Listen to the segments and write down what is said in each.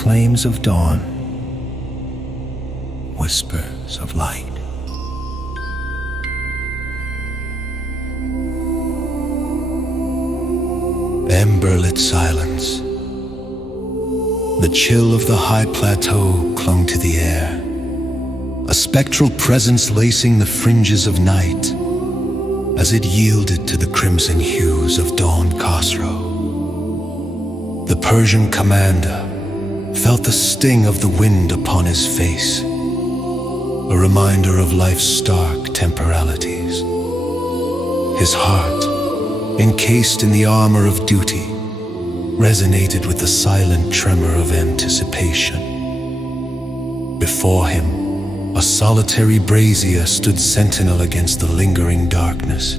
flames of dawn, whispers of light. Amber-lit silence. The chill of the high plateau clung to the air, a spectral presence lacing the fringes of night as it yielded to the crimson hues of dawn Khosrow. The Persian commander felt the sting of the wind upon his face, a reminder of life's stark temporalities. His heart, encased in the armor of duty, resonated with the silent tremor of anticipation. Before him, a solitary brazier stood sentinel against the lingering darkness,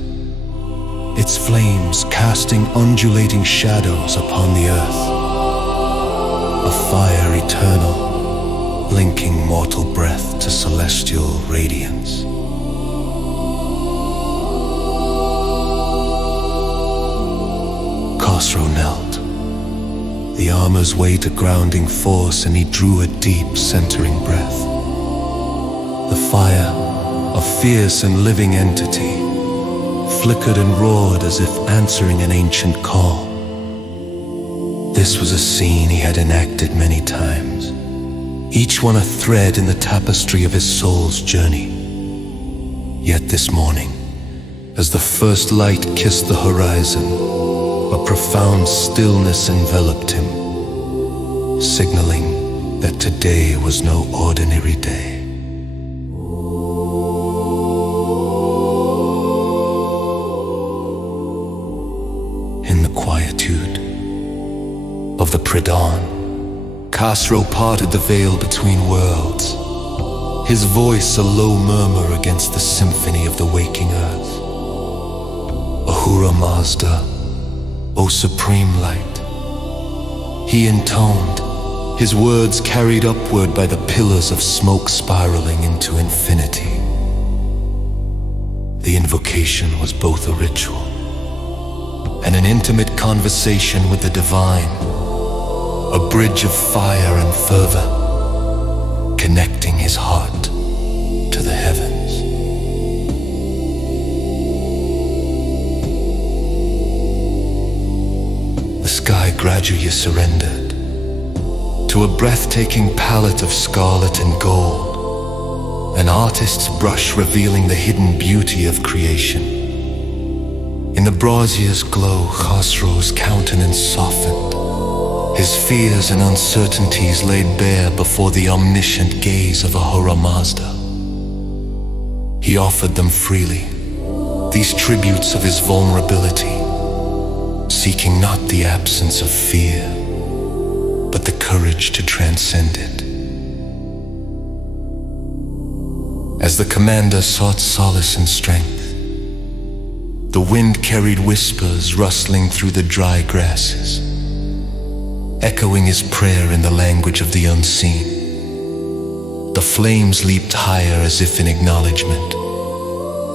its flames casting undulating shadows upon the earth. A fire eternal, linking mortal breath to celestial radiance. Khosrow knelt, the armor's weight a grounding force, and he drew a deep, centering breath. The fire, a fierce and living entity, flickered and roared as if answering an ancient call. This was a scene he had enacted many times, each one a thread in the tapestry of his soul's journey. Yet this morning, as the first light kissed the horizon, a profound stillness enveloped him, signaling that today was no ordinary day. In the quietude of the pre-dawn, Khosrow parted the veil between worlds, his voice a low murmur against the symphony of the waking earth. Ahura Mazda, O supreme light, he intoned, his words carried upward by the pillars of smoke spiraling into infinity. The invocation was both a ritual and an intimate conversation with the divine, a bridge of fire and fervor, connecting his heart to the heavens. The sky gradually surrendered to a breathtaking palette of scarlet and gold, an artist's brush revealing the hidden beauty of creation. In the brazier's glow, Khosrow's countenance softened, his fears and uncertainties laid bare before the omniscient gaze of Ahura Mazda. He offered them freely, these tributes of his vulnerability, seeking not the absence of fear, but the courage to transcend it. As the commander sought solace and strength, the wind carried whispers rustling through the dry grasses, echoing his prayer in the language of the unseen. The flames leaped higher as if in acknowledgement,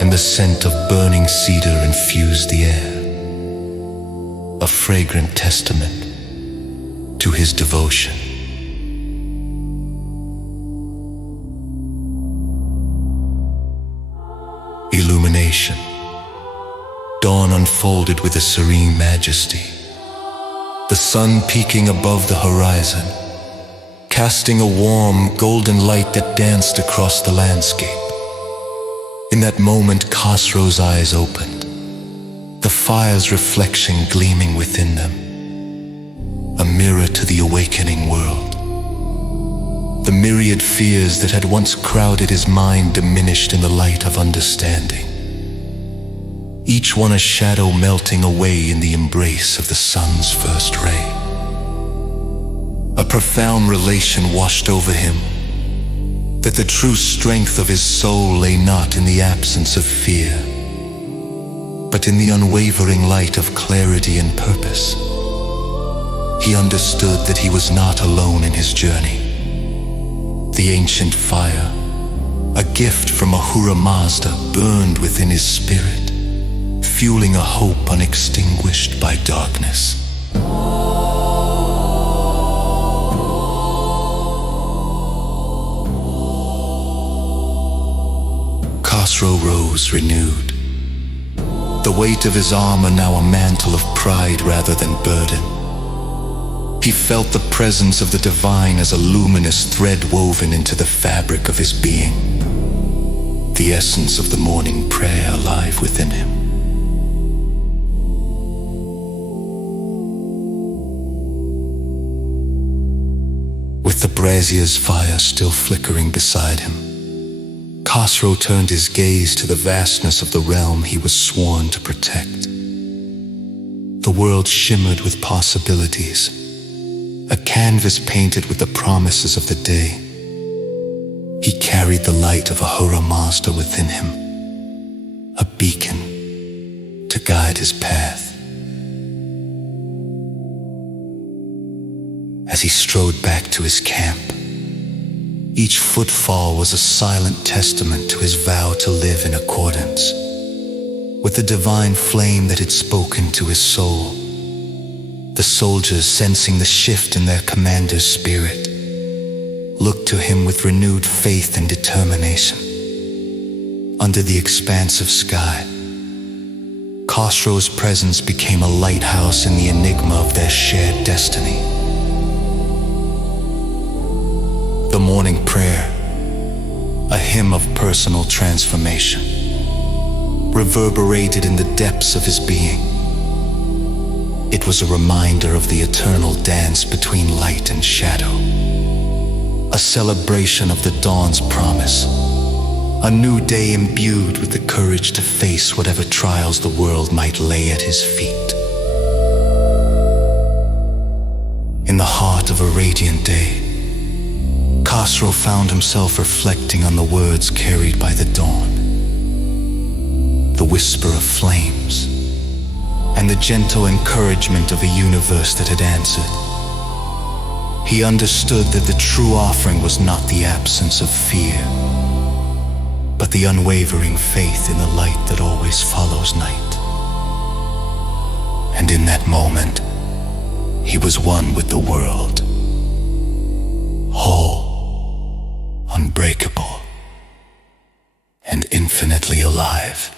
and the scent of burning cedar infused the air, a fragrant testament to his devotion. Illumination. Dawn unfolded with a serene majesty, the sun peaking above the horizon, casting a warm, golden light that danced across the landscape. In that moment, Khosrow's eyes opened, the fire's reflection gleaming within them, a mirror to the awakening world. The myriad fears that had once crowded his mind diminished in the light of understanding, each one a shadow melting away in the embrace of the sun's first ray. A profound relation washed over him, that the true strength of his soul lay not in the absence of fear, but in the unwavering light of clarity and purpose. He understood that he was not alone in his journey. The ancient fire, a gift from Ahura Mazda, burned within his spirit, fueling a hope unextinguished by darkness. Khosrow rose renewed. The weight of his armor now a mantle of pride rather than burden. He felt the presence of the divine as a luminous thread woven into the fabric of his being, the essence of the morning prayer alive within him. With the brazier's fire still flickering beside him, Khosrow turned his gaze to the vastness of the realm he was sworn to protect. The world shimmered with possibilities, a canvas painted with the promises of the day. He carried the light of Ahura Mazda within him, a beacon to guide his path. As he strode back to his camp, each footfall was a silent testament to his vow to live in accordance with the divine flame that had spoken to his soul. The soldiers, sensing the shift in their commander's spirit, looked to him with renewed faith and determination. Under the expansive sky, Khosrow's presence became a lighthouse in the enigma of their shared destiny. The morning prayer, a hymn of personal transformation, reverberated in the depths of his being. It was a reminder of the eternal dance between light and shadow, a celebration of the dawn's promise, a new day imbued with the courage to face whatever trials the world might lay at his feet. In the heart of a radiant day, Khosrow found himself reflecting on the words carried by the dawn, the whisper of flames, and the gentle encouragement of a universe that had answered. He understood that the true offering was not the absence of fear, but the unwavering faith in the light that always follows night. And in that moment, he was one with the world, whole, unbreakable, and infinitely alive.